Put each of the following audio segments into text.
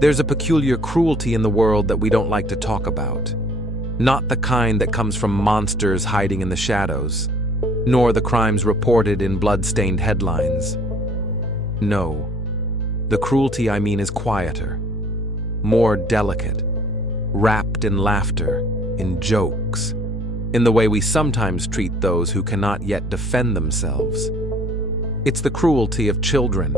There's a peculiar cruelty in the world that we don't like to talk about. Not the kind that comes from monsters hiding in the shadows, nor the crimes reported in blood-stained headlines. No, the cruelty I mean is quieter, more delicate, wrapped in laughter, in jokes, in the way we sometimes treat those who cannot yet defend themselves. It's the cruelty of children,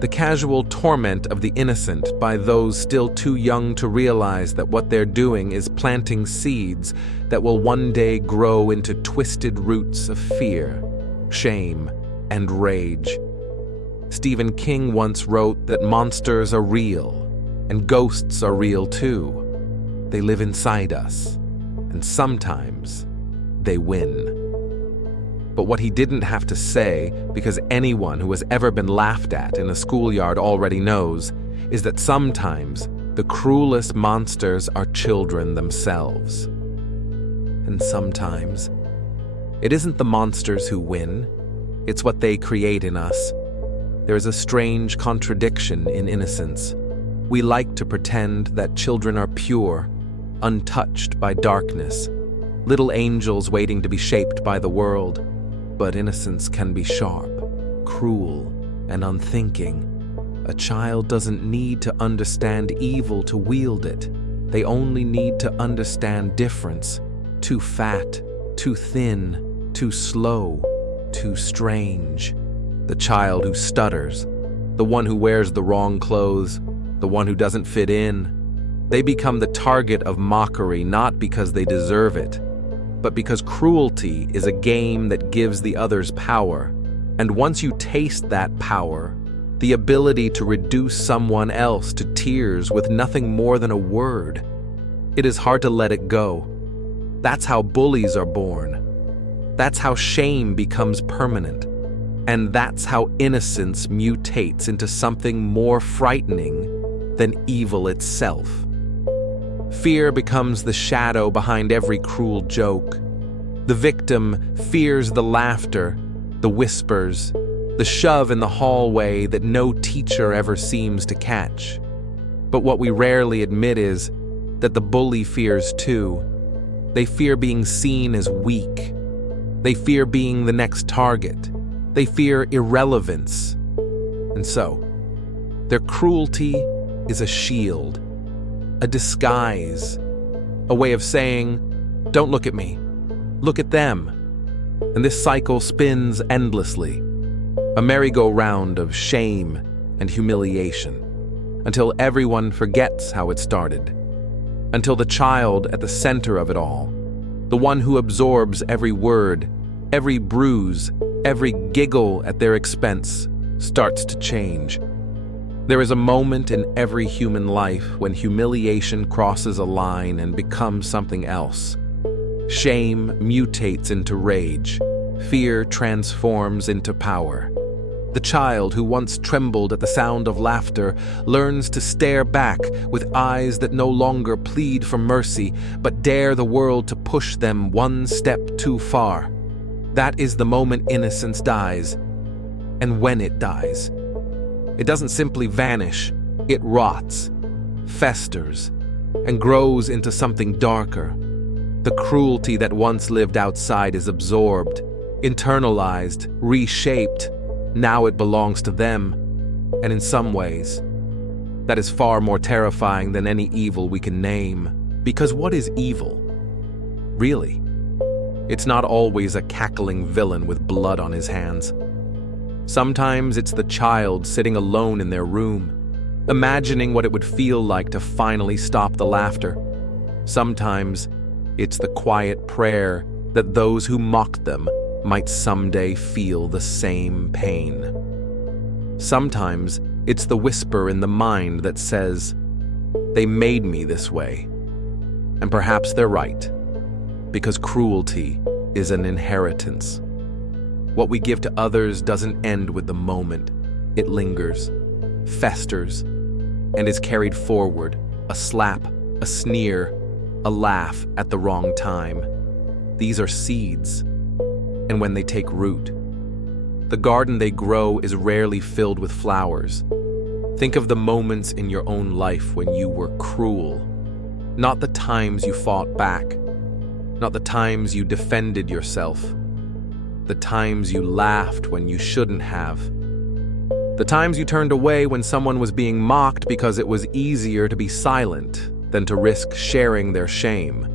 the casual torment of the innocent by those still too young to realize that what they're doing is planting seeds that will one day grow into twisted roots of fear, shame, and rage. Stephen King once wrote that monsters are real, and ghosts are real too. They live inside us, and sometimes they win. But what he didn't have to say, because anyone who has ever been laughed at in a schoolyard already knows, is that sometimes the cruelest monsters are children themselves. And sometimes it isn't the monsters who win, it's what they create in us. There is a strange contradiction in innocence. We like to pretend that children are pure, untouched by darkness, little angels waiting to be shaped by the world. But innocence can be sharp, cruel, and unthinking. A child doesn't need to understand evil to wield it. They only need to understand difference. Too fat, too thin, too slow, too strange. The child who stutters, the one who wears the wrong clothes, the one who doesn't fit in. They become the target of mockery not because they deserve it, but because cruelty is a game that gives the others power. And once you taste that power, the ability to reduce someone else to tears with nothing more than a word, it is hard to let it go. That's how bullies are born. That's how shame becomes permanent. And that's how innocence mutates into something more frightening than evil itself. Fear becomes the shadow behind every cruel joke. The victim fears the laughter, the whispers, the shove in the hallway that no teacher ever seems to catch. But what we rarely admit is that the bully fears too. They fear being seen as weak. They fear being the next target. They fear irrelevance. And so, their cruelty is a shield, a disguise, a way of saying, "Don't look at me, look at them." And this cycle spins endlessly, a merry-go-round of shame and humiliation, until everyone forgets how it started, until the child at the center of it all, the one who absorbs every word, every bruise, every giggle at their expense, starts to change. There is a moment in every human life when humiliation crosses a line and becomes something else. Shame mutates into rage. Fear transforms into power. The child who once trembled at the sound of laughter learns to stare back with eyes that no longer plead for mercy, but dare the world to push them one step too far. That is the moment innocence dies. And when it dies, it doesn't simply vanish, it rots, festers, and grows into something darker. The cruelty that once lived outside is absorbed, internalized, reshaped. Now it belongs to them, and in some ways, that is far more terrifying than any evil we can name. Because what is evil? Really? It's not always a cackling villain with blood on his hands. Sometimes it's the child sitting alone in their room, imagining what it would feel like to finally stop the laughter. Sometimes it's the quiet prayer that those who mocked them might someday feel the same pain. Sometimes it's the whisper in the mind that says, "They made me this way." And perhaps they're right, because cruelty is an inheritance. What we give to others doesn't end with the moment. It lingers, festers, and is carried forward, a slap, a sneer, a laugh at the wrong time. These are seeds, and when they take root, The garden they grow is rarely filled with flowers. Think of the moments in your own life when you were cruel. Not the times you fought back. Not the times you defended yourself. The times you laughed when you shouldn't have. The times you turned away when someone was being mocked because it was easier to be silent than to risk sharing their shame.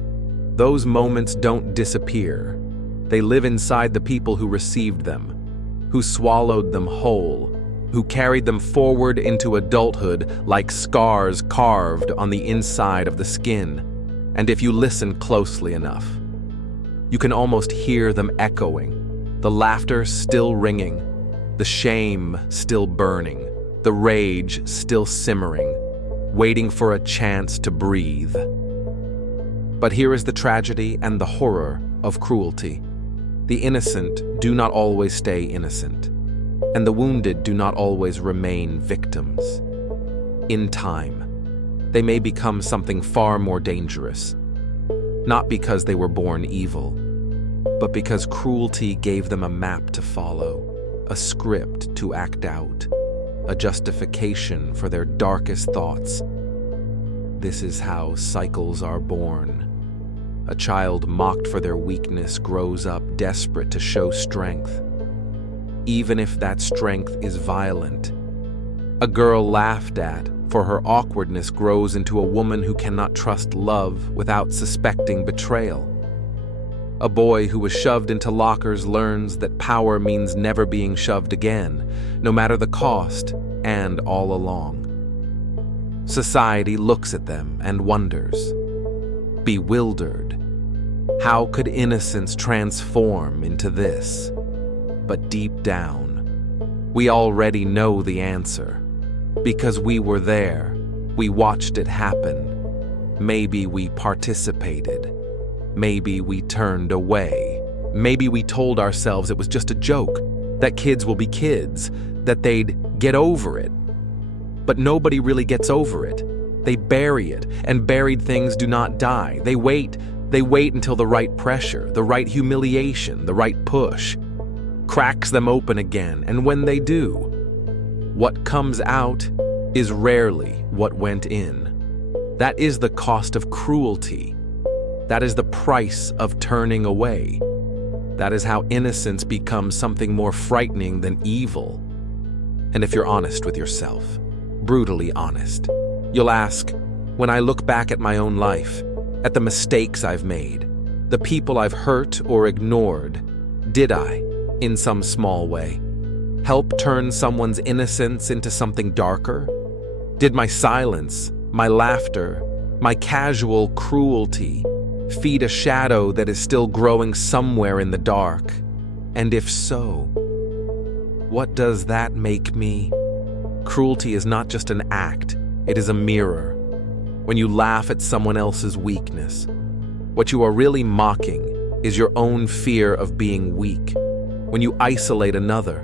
Those moments don't disappear. They live inside the people who received them, who swallowed them whole, who carried them forward into adulthood like scars carved on the inside of the skin. And if you listen closely enough, you can almost hear them echoing, the laughter still ringing, the shame still burning, the rage still simmering, waiting for a chance to breathe. But here is the tragedy and the horror of cruelty. The innocent do not always stay innocent, and the wounded do not always remain victims. In time, they may become something far more dangerous, not because they were born evil, but because cruelty gave them a map to follow, a script to act out, a justification for their darkest thoughts. This is how cycles are born. A child mocked for their weakness grows up desperate to show strength, even if that strength is violent. A girl laughed at for her awkwardness grows into a woman who cannot trust love without suspecting betrayal. A boy who was shoved into lockers learns that power means never being shoved again, no matter the cost and all along. Society looks at them and wonders, bewildered. How could innocence transform into this? But deep down, we already know the answer. Because we were there, we watched it happen. Maybe we participated. Maybe we turned away. Maybe we told ourselves it was just a joke, that kids will be kids, that they'd get over it. But nobody really gets over it. They bury it, and buried things do not die. They wait until the right pressure, the right humiliation, the right push cracks them open again, and when they do, what comes out is rarely what went in. That is the cost of cruelty. That is the price of turning away. That is how innocence becomes something more frightening than evil. And if you're honest with yourself, brutally honest, you'll ask, when I look back at my own life, at the mistakes I've made, the people I've hurt or ignored, did I, in some small way, help turn someone's innocence into something darker? Did my silence, my laughter, my casual cruelty feed a shadow that is still growing somewhere in the dark? And if so, what does that make me? Cruelty is not just an act, it is a mirror. When you laugh at someone else's weakness, what you are really mocking is your own fear of being weak. When you isolate another,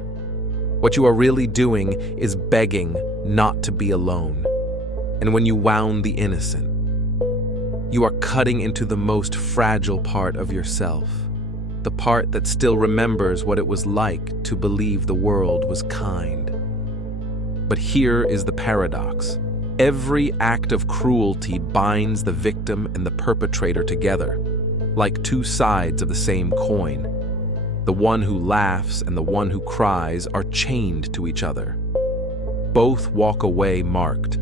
what you are really doing is begging not to be alone. And when you wound the innocent, you are cutting into the most fragile part of yourself, the part that still remembers what it was like to believe the world was kind. But here is the paradox. Every act of cruelty binds the victim and the perpetrator together, like two sides of the same coin. The one who laughs and the one who cries are chained to each other. Both walk away marked,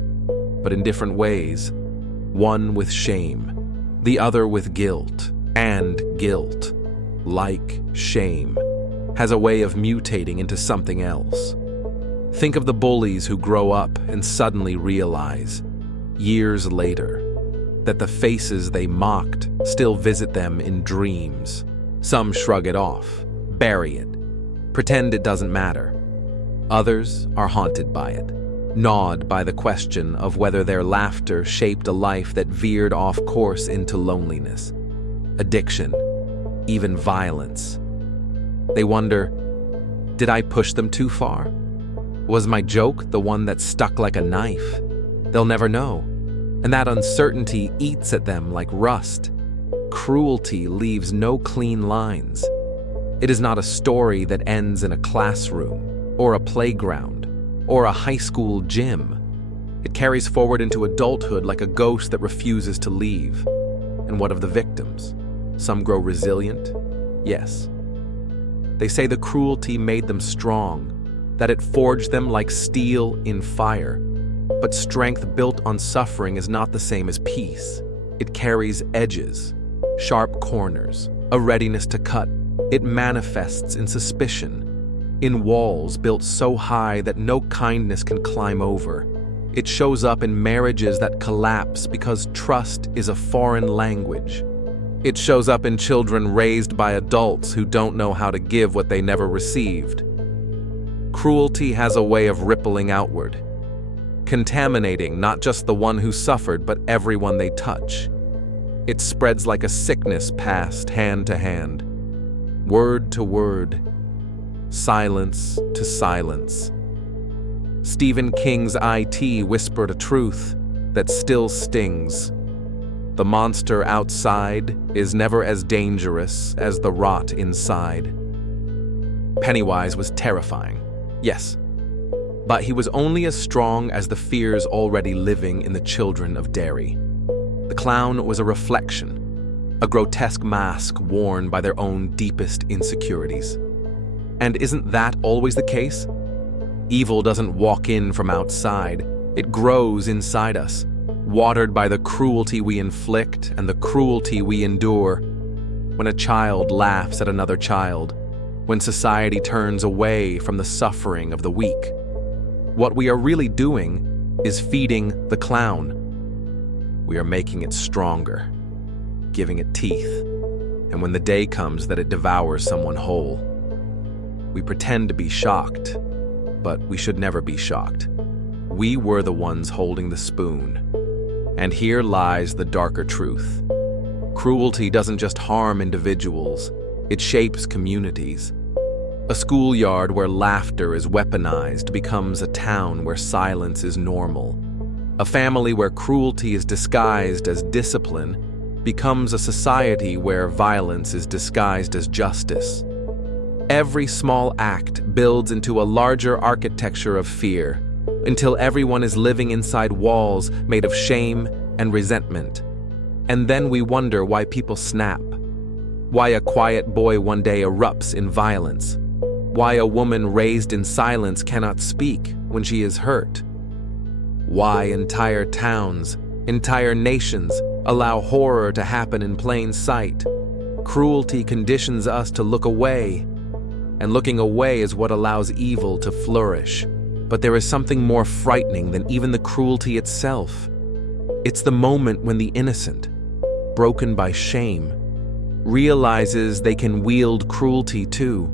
but in different ways. One with shame, the other with guilt, and guilt, like shame, has a way of mutating into something else. Think of the bullies who grow up and suddenly realize, years later, that the faces they mocked still visit them in dreams. Some shrug it off, bury it, pretend it doesn't matter. Others are haunted by it, gnawed by the question of whether their laughter shaped a life that veered off course into loneliness, addiction, even violence. They wonder, did I push them too far? Was my joke the one that stuck like a knife? They'll never know, and that uncertainty eats at them like rust. Cruelty leaves no clean lines. It is not a story that ends in a classroom, or a playground, or a high school gym. It carries forward into adulthood like a ghost that refuses to leave. And what of the victims? Some grow resilient? Yes. They say the cruelty made them strong, that it forged them like steel in fire. But strength built on suffering is not the same as peace. It carries edges, sharp corners, a readiness to cut. It manifests in suspicion, in walls built so high that no kindness can climb over. It shows up in marriages that collapse because trust is a foreign language. It shows up in children raised by adults who don't know how to give what they never received. Cruelty has a way of rippling outward, contaminating not just the one who suffered, but everyone they touch. It spreads like a sickness passed hand to hand, word to word, silence to silence. Stephen King's IT whispered a truth that still stings. The monster outside is never as dangerous as the rot inside. Pennywise was terrifying, yes, but he was only as strong as the fears already living in the children of Derry. The clown was a reflection, a grotesque mask worn by their own deepest insecurities. And isn't that always the case? Evil doesn't walk in from outside, it grows inside us, watered by the cruelty we inflict and the cruelty we endure. When a child laughs at another child, when society turns away from the suffering of the weak, what we are really doing is feeding the clown. We are making it stronger, giving it teeth, and when the day comes that it devours someone whole, we pretend to be shocked, but we should never be shocked. We were the ones holding the spoon. And here lies the darker truth. Cruelty doesn't just harm individuals, it shapes communities. A schoolyard where laughter is weaponized becomes a town where silence is normal. A family where cruelty is disguised as discipline becomes a society where violence is disguised as justice. Every small act builds into a larger architecture of fear, until everyone is living inside walls made of shame and resentment. And then we wonder why people snap, why a quiet boy one day erupts in violence, why a woman raised in silence cannot speak when she is hurt, why entire towns, entire nations allow horror to happen in plain sight. Cruelty conditions us to look away, and looking away is what allows evil to flourish. But there is something more frightening than even the cruelty itself. It's the moment when the innocent, broken by shame, realizes they can wield cruelty too,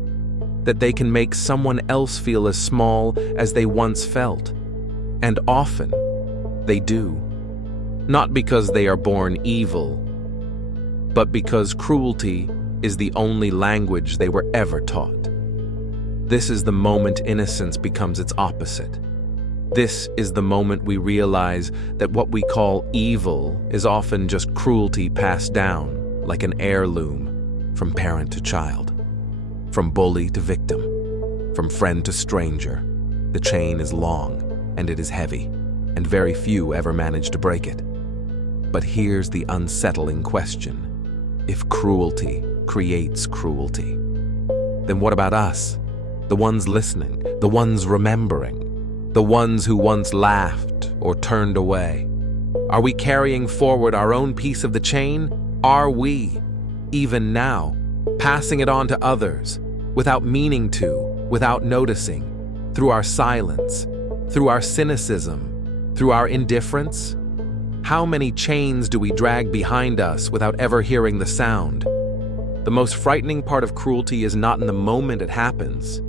that they can make someone else feel as small as they once felt. And often, they do. Not because they are born evil, but because cruelty is the only language they were ever taught. This is the moment innocence becomes its opposite. This is the moment we realize that what we call evil is often just cruelty passed down like an heirloom from parent to child, from bully to victim, from friend to stranger. The chain is long and it is heavy, and very few ever manage to break it. But here's the unsettling question. If cruelty creates cruelty, then what about us? The ones listening, the ones remembering, the ones who once laughed or turned away. Are we carrying forward our own piece of the chain? Are we, even now, passing it on to others, without meaning to, without noticing, through our silence, through our cynicism, through our indifference? How many chains do we drag behind us without ever hearing the sound? The most frightening part of cruelty is not in the moment it happens.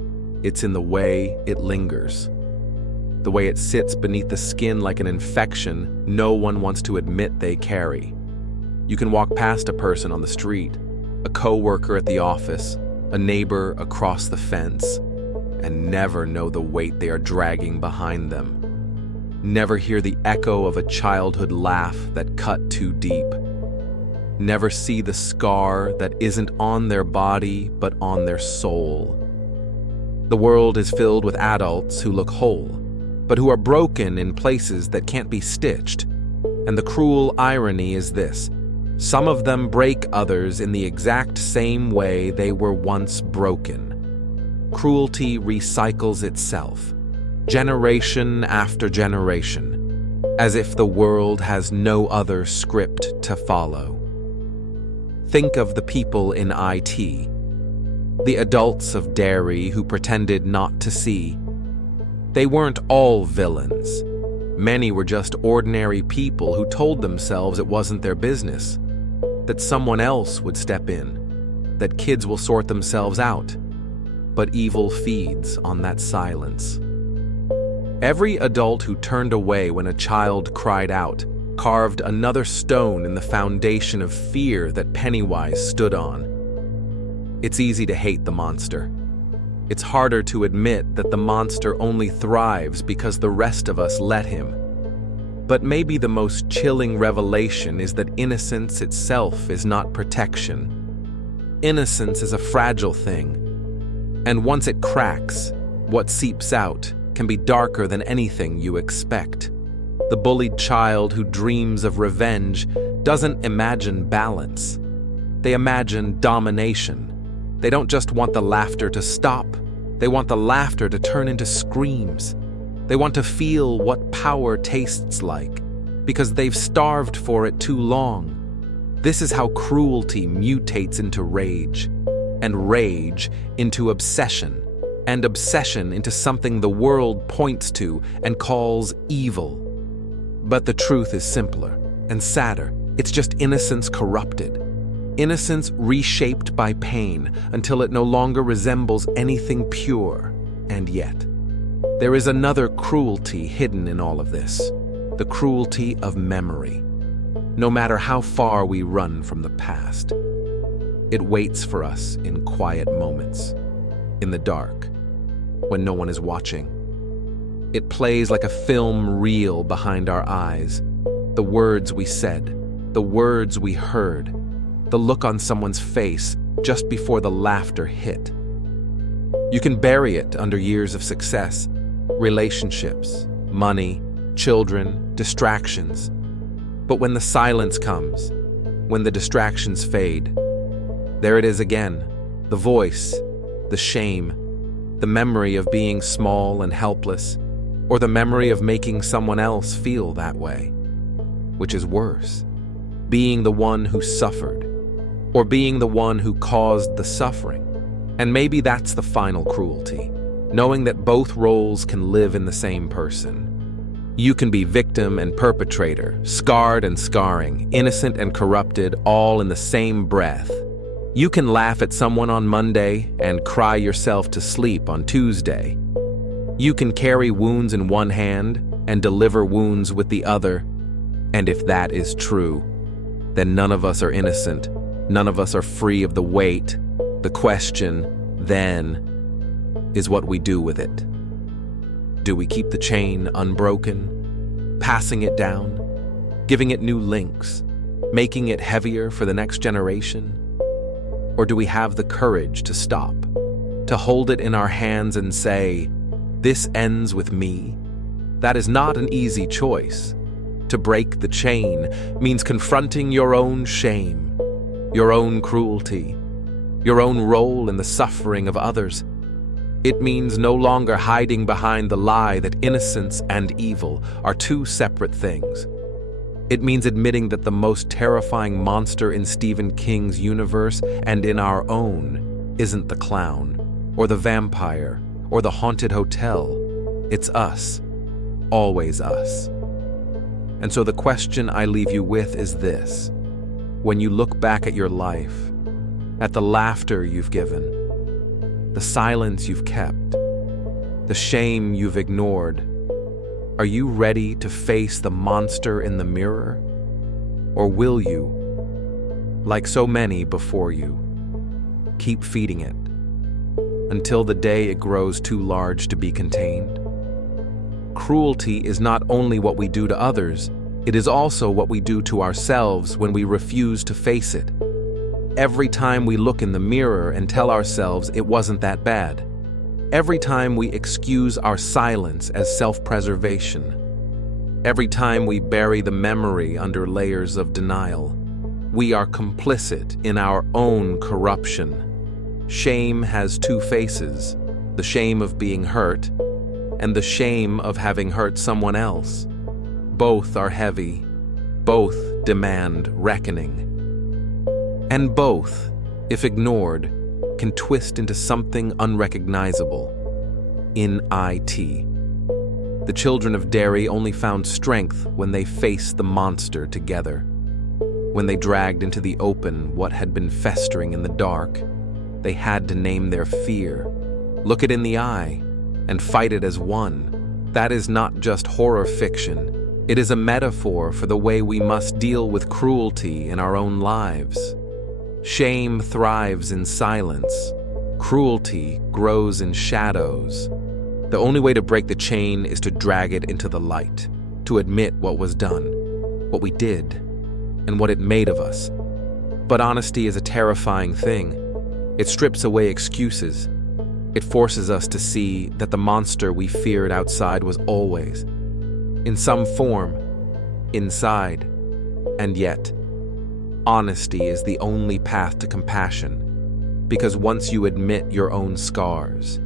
It's in the way it lingers. The way it sits beneath the skin like an infection no one wants to admit they carry. You can walk past a person on the street, a co-worker at the office, a neighbor across the fence, and never know the weight they are dragging behind them. Never hear the echo of a childhood laugh that cut too deep. never see the scar that isn't on their body but on their soul. The world is filled with adults who look whole, but who are broken in places that can't be stitched. And the cruel irony is this: some of them break others in the exact same way they were once broken. Cruelty recycles itself, generation after generation, as if the world has no other script to follow. Think of the people in IT, the adults of Derry who pretended not to see. They weren't all villains. Many were just ordinary people who told themselves it wasn't their business, that someone else would step in, that kids will sort themselves out. But evil feeds on that silence. Every adult who turned away when a child cried out carved another stone in the foundation of fear that Pennywise stood on. It's easy to hate the monster. It's harder to admit that the monster only thrives because the rest of us let him. But maybe the most chilling revelation is that innocence itself is not protection. Innocence is a fragile thing, and once it cracks, what seeps out can be darker than anything you expect. The bullied child who dreams of revenge doesn't imagine balance. They imagine domination. They don't just want the laughter to stop. They want the laughter to turn into screams. They want to feel what power tastes like, because they've starved for it too long. This is how cruelty mutates into rage, and rage into obsession, and obsession into something the world points to and calls evil. But the truth is simpler and sadder. It's just innocence corrupted. Innocence reshaped by pain until it no longer resembles anything pure. And yet, there is another cruelty hidden in all of this, the cruelty of memory. No matter how far we run from the past, it waits for us in quiet moments, in the dark, when no one is watching. It plays like a film reel behind our eyes. The words we said, the words we heard, the look on someone's face just before the laughter hit. You can bury it under years of success, relationships, money, children, distractions. But when the silence comes, when the distractions fade, there it is again, the voice, the shame, the memory of being small and helpless, or the memory of making someone else feel that way. Which is worse, being the one who suffered, or being the one who caused the suffering. And maybe that's the final cruelty, knowing that both roles can live in the same person. You can be victim and perpetrator, scarred and scarring, innocent and corrupted, all in the same breath. You can laugh at someone on Monday and cry yourself to sleep on Tuesday. You can carry wounds in one hand and deliver wounds with the other. And if that is true, then none of us are innocent. None of us are free of the weight. The question, then, is what we do with it. Do we keep the chain unbroken, passing it down, giving it new links, making it heavier for the next generation? Or do we have the courage to stop, to hold it in our hands and say, "This ends with me"? That is not an easy choice. To break the chain means confronting your own shame, your own cruelty, your own role in the suffering of others. It means no longer hiding behind the lie that innocence and evil are two separate things. It means admitting that the most terrifying monster in Stephen King's universe and in our own isn't the clown, or the vampire, or the haunted hotel. It's us. Always us. And so the question I leave you with is this. When you look back at your life, at the laughter you've given, the silence you've kept, the shame you've ignored, are you ready to face the monster in the mirror? Or will you, like so many before you, keep feeding it until the day it grows too large to be contained? Cruelty is not only what we do to others, It is also what we do to ourselves when we refuse to face it. Every time we look in the mirror and tell ourselves it wasn't that bad. Every time we excuse our silence as self-preservation. Every time we bury the memory under layers of denial. We are complicit in our own corruption. Shame has two faces, the shame of being hurt and the shame of having hurt someone else. Both are heavy, both demand reckoning. And both, if ignored, can twist into something unrecognizable. In IT. The children of Derry only found strength when they faced the monster together. When they dragged into the open what had been festering in the dark, they had to name their fear, look it in the eye, and fight it as one. That is not just horror fiction. It is a metaphor for the way we must deal with cruelty in our own lives. Shame thrives in silence. Cruelty grows in shadows. The only way to break the chain is to drag it into the light, to admit what was done, what we did, and what it made of us. But honesty is a terrifying thing. It strips away excuses. It forces us to see that the monster we feared outside was always, in some form, inside. And yet, honesty is the only path to compassion, because once you admit your own scars,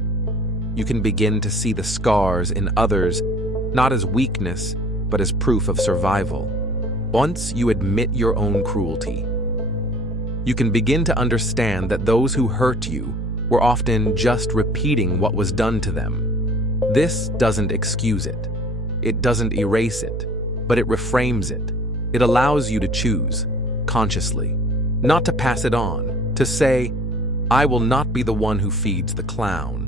you can begin to see the scars in others not as weakness, but as proof of survival. Once you admit your own cruelty, you can begin to understand that those who hurt you were often just repeating what was done to them. This doesn't excuse it. It doesn't erase it, but it reframes it. It allows you to choose, consciously, not to pass it on, to say, I will not be the one who feeds the clown.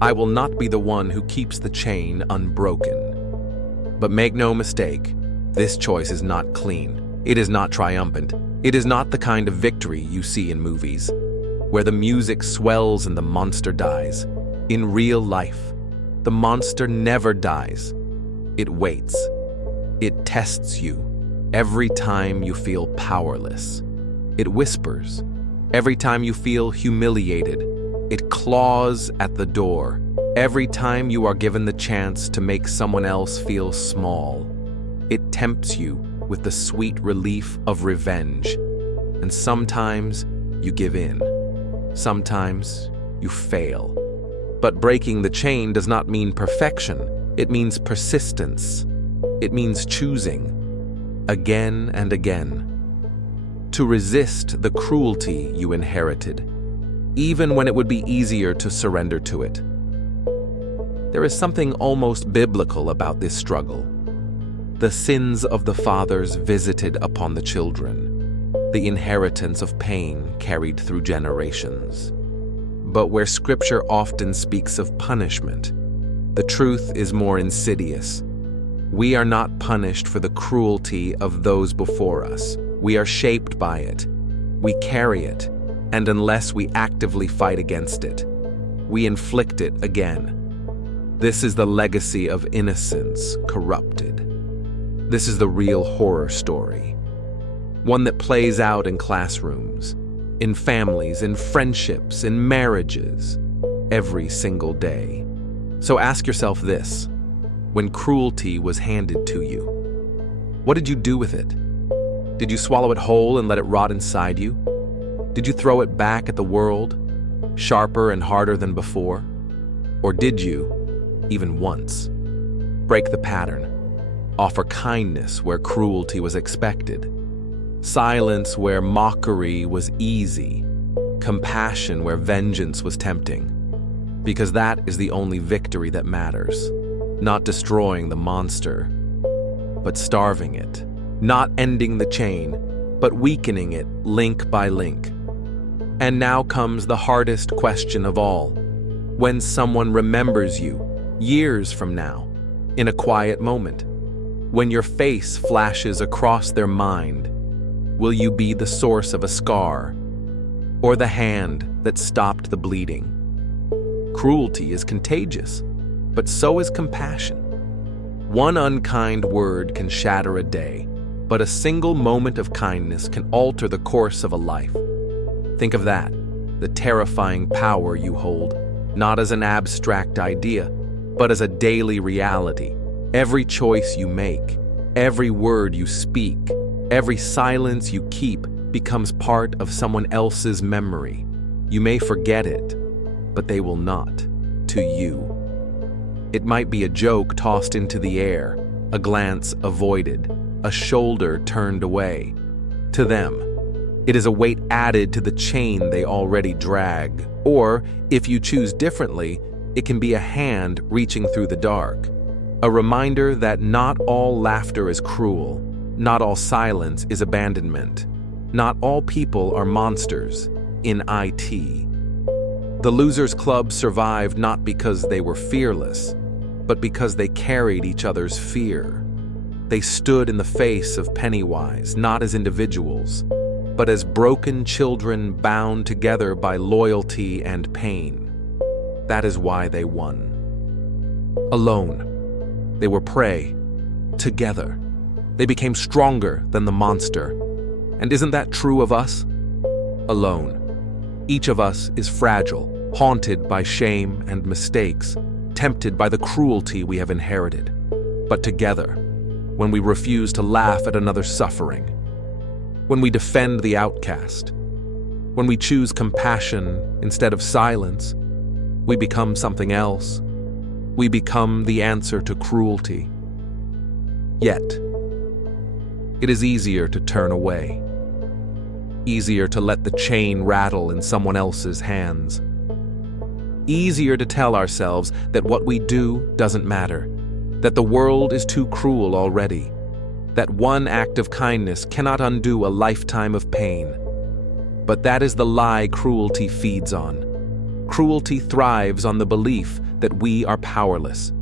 I will not be the one who keeps the chain unbroken. But make no mistake, this choice is not clean. It is not triumphant. It is not the kind of victory you see in movies, where the music swells and the monster dies. In real life, the monster never dies. It waits. It tests you every time you feel powerless. It whispers every time you feel humiliated. It claws at the door every time you are given the chance to make someone else feel small. It tempts you with the sweet relief of revenge. And sometimes you give in. Sometimes you fail. But breaking the chain does not mean perfection. It means persistence. It means choosing, again and again, to resist the cruelty you inherited, even when it would be easier to surrender to it. There is something almost biblical about this struggle. The sins of the fathers visited upon the children, the inheritance of pain carried through generations. But where Scripture often speaks of punishment, the truth is more insidious. We are not punished for the cruelty of those before us. We are shaped by it. We carry it, and unless we actively fight against it, we inflict it again. This is the legacy of innocence corrupted. This is the real horror story. One that plays out in classrooms, in families, in friendships, in marriages, every single day. So ask yourself this: when cruelty was handed to you, what did you do with it? Did you swallow it whole and let it rot inside you? Did you throw it back at the world, sharper and harder than before? Or did you, even once, break the pattern, offer kindness where cruelty was expected, silence where mockery was easy, compassion where vengeance was tempting? Because that is the only victory that matters. Not destroying the monster, but starving it. Not ending the chain, but weakening it link by link. And now comes the hardest question of all. When someone remembers you, years from now, in a quiet moment, when your face flashes across their mind, will you be the source of a scar, or the hand that stopped the bleeding? Cruelty is contagious, but so is compassion. One unkind word can shatter a day, but a single moment of kindness can alter the course of a life. Think of that, the terrifying power you hold, not as an abstract idea, but as a daily reality. Every choice you make, every word you speak, every silence you keep becomes part of someone else's memory. You may forget it, but they will not, to you. It might be a joke tossed into the air, a glance avoided, a shoulder turned away. To them, it is a weight added to the chain they already drag. Or, if you choose differently, it can be a hand reaching through the dark. A reminder that not all laughter is cruel, not all silence is abandonment, not all people are monsters in IT. The Losers Club survived not because they were fearless, but because they carried each other's fear. They stood in the face of Pennywise, not as individuals, but as broken children bound together by loyalty and pain. That is why they won. Alone, they were prey. Together, they became stronger than the monster. And isn't that true of us? Alone, each of us is fragile, haunted by shame and mistakes, tempted by the cruelty we have inherited. But together, when we refuse to laugh at another's suffering, when we defend the outcast, when we choose compassion instead of silence, we become something else. We become the answer to cruelty. Yet, it is easier to turn away. Easier to let the chain rattle in someone else's hands. Easier to tell ourselves that what we do doesn't matter, that the world is too cruel already, that one act of kindness cannot undo a lifetime of pain. But that is the lie cruelty feeds on. Cruelty thrives on the belief that we are powerless,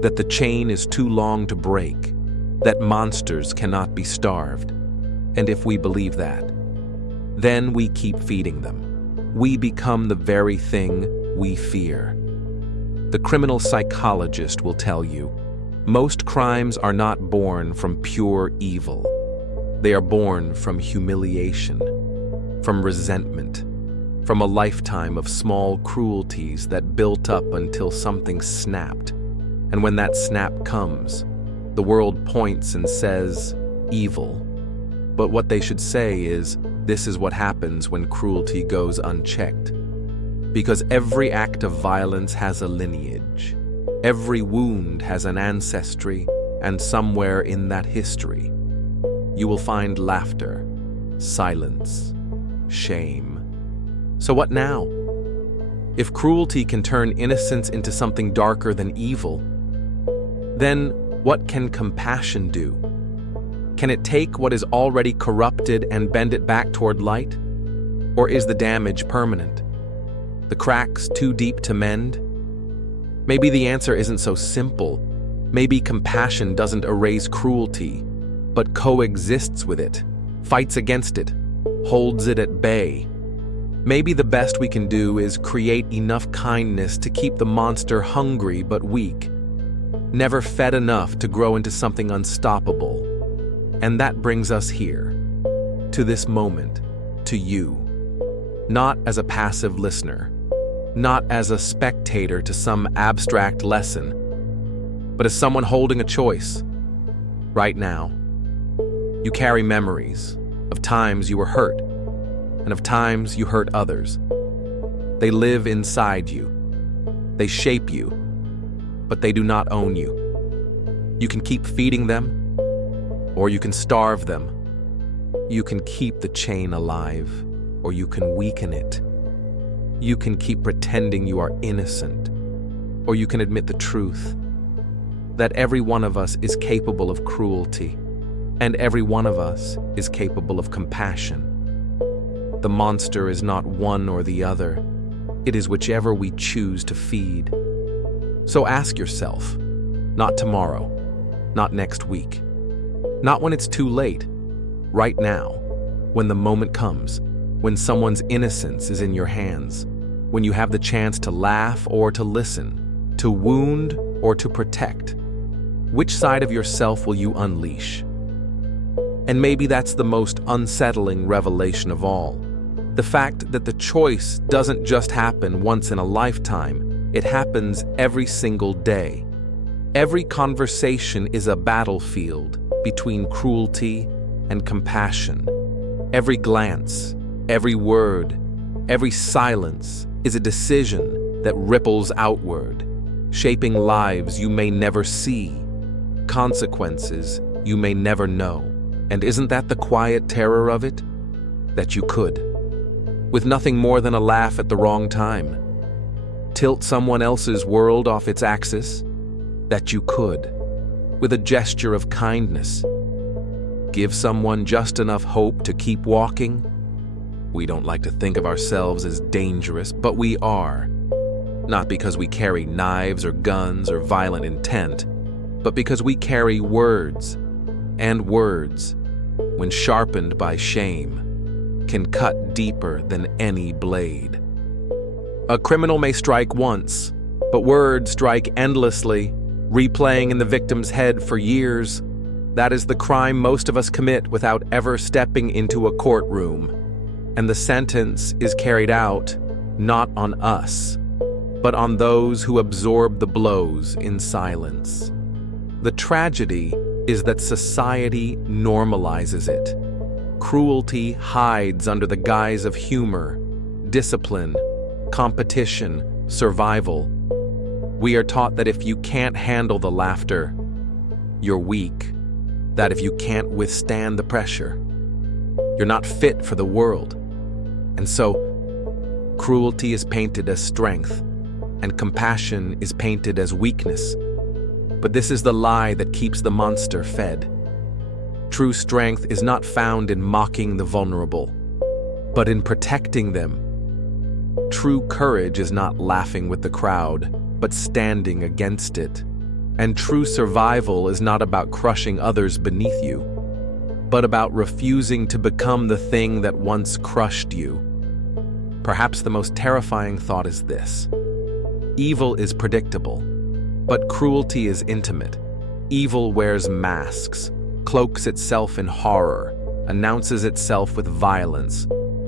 that the chain is too long to break, that monsters cannot be starved. And if we believe that, then we keep feeding them. We become the very thing we fear. The criminal psychologist will tell you, most crimes are not born from pure evil. They are born from humiliation, from resentment, from a lifetime of small cruelties that built up until something snapped. And when that snap comes, the world points and says, evil. But what they should say is, this is what happens when cruelty goes unchecked. Because every act of violence has a lineage. Every wound has an ancestry, and somewhere in that history, you will find laughter, silence, shame. So what now? If cruelty can turn innocence into something darker than evil, then what can compassion do? Can it take what is already corrupted and bend it back toward light? Or is the damage permanent? The cracks too deep to mend? Maybe the answer isn't so simple. Maybe compassion doesn't erase cruelty, but coexists with it, fights against it, holds it at bay. Maybe the best we can do is create enough kindness to keep the monster hungry but weak, never fed enough to grow into something unstoppable. And that brings us here, to this moment, to you, not as a passive listener, not as a spectator to some abstract lesson, but as someone holding a choice. Right now, you carry memories of times you were hurt and of times you hurt others. They live inside you. They shape you, but they do not own you. You can keep feeding them, or you can starve them. You can keep the chain alive, or you can weaken it. You can keep pretending you are innocent, or you can admit the truth, that every one of us is capable of cruelty, and every one of us is capable of compassion. The monster is not one or the other. It is whichever we choose to feed. So ask yourself, not tomorrow, not next week, not when it's too late, right now, when the moment comes, when someone's innocence is in your hands, when you have the chance to laugh or to listen, to wound or to protect. Which side of yourself will you unleash? And maybe that's the most unsettling revelation of all. The fact that the choice doesn't just happen once in a lifetime, it happens every single day. Every conversation is a battlefield between cruelty and compassion. Every glance, every word, every silence is a decision that ripples outward, shaping lives you may never see, consequences you may never know. And isn't that the quiet terror of it? That you could, with nothing more than a laugh at the wrong time, tilt someone else's world off its axis? That you could, with a gesture of kindness, give someone just enough hope to keep walking? We don't like to think of ourselves as dangerous, but we are. Not because we carry knives or guns or violent intent, but because we carry words, and words, when sharpened by shame, can cut deeper than any blade. A criminal may strike once, but words strike endlessly, replaying in the victim's head for years. That is the crime most of us commit without ever stepping into a courtroom. And the sentence is carried out not on us, but on those who absorb the blows in silence. The tragedy is that society normalizes it. Cruelty hides under the guise of humor, discipline, competition, survival. We are taught that if you can't handle the laughter, you're weak. That if you can't withstand the pressure, you're not fit for the world. And so, cruelty is painted as strength, and compassion is painted as weakness. But this is the lie that keeps the monster fed. True strength is not found in mocking the vulnerable, but in protecting them. True courage is not laughing with the crowd, but standing against it. And true survival is not about crushing others beneath you, but about refusing to become the thing that once crushed you. Perhaps the most terrifying thought is this: evil is predictable, but cruelty is intimate. Evil wears masks, cloaks itself in horror, announces itself with violence.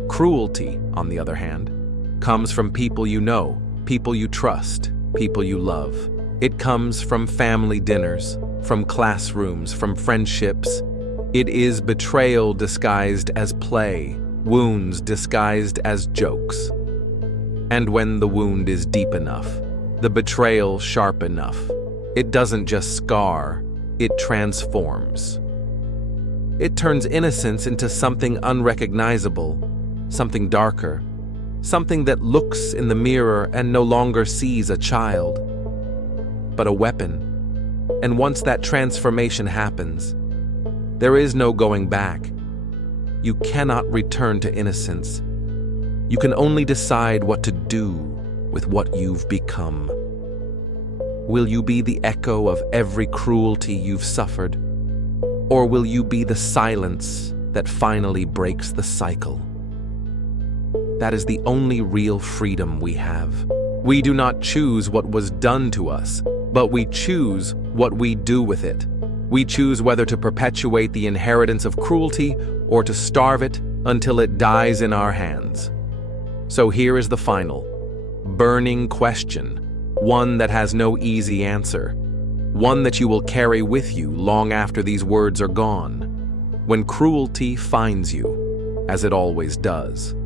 Cruelty, on the other hand, comes from people you know, people you trust, people you love. It comes from family dinners, from classrooms, from friendships. It is betrayal disguised as play, wounds disguised as jokes. And when the wound is deep enough, the betrayal sharp enough, it doesn't just scar, it transforms. It turns innocence into something unrecognizable, something darker, something that looks in the mirror and no longer sees a child, but a weapon. And once that transformation happens, there is no going back. You cannot return to innocence. You can only decide what to do with what you've become. Will you be the echo of every cruelty you've suffered? Or will you be the silence that finally breaks the cycle? That is the only real freedom we have. We do not choose what was done to us, but we choose what we do with it. We choose whether to perpetuate the inheritance of cruelty or to starve it until it dies in our hands. So here is the final, burning question, one that has no easy answer, one that you will carry with you long after these words are gone. When cruelty finds you, as it always does,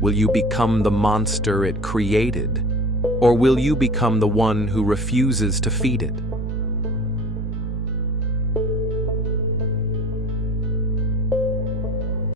will you become the monster it created, or will you become the one who refuses to feed it?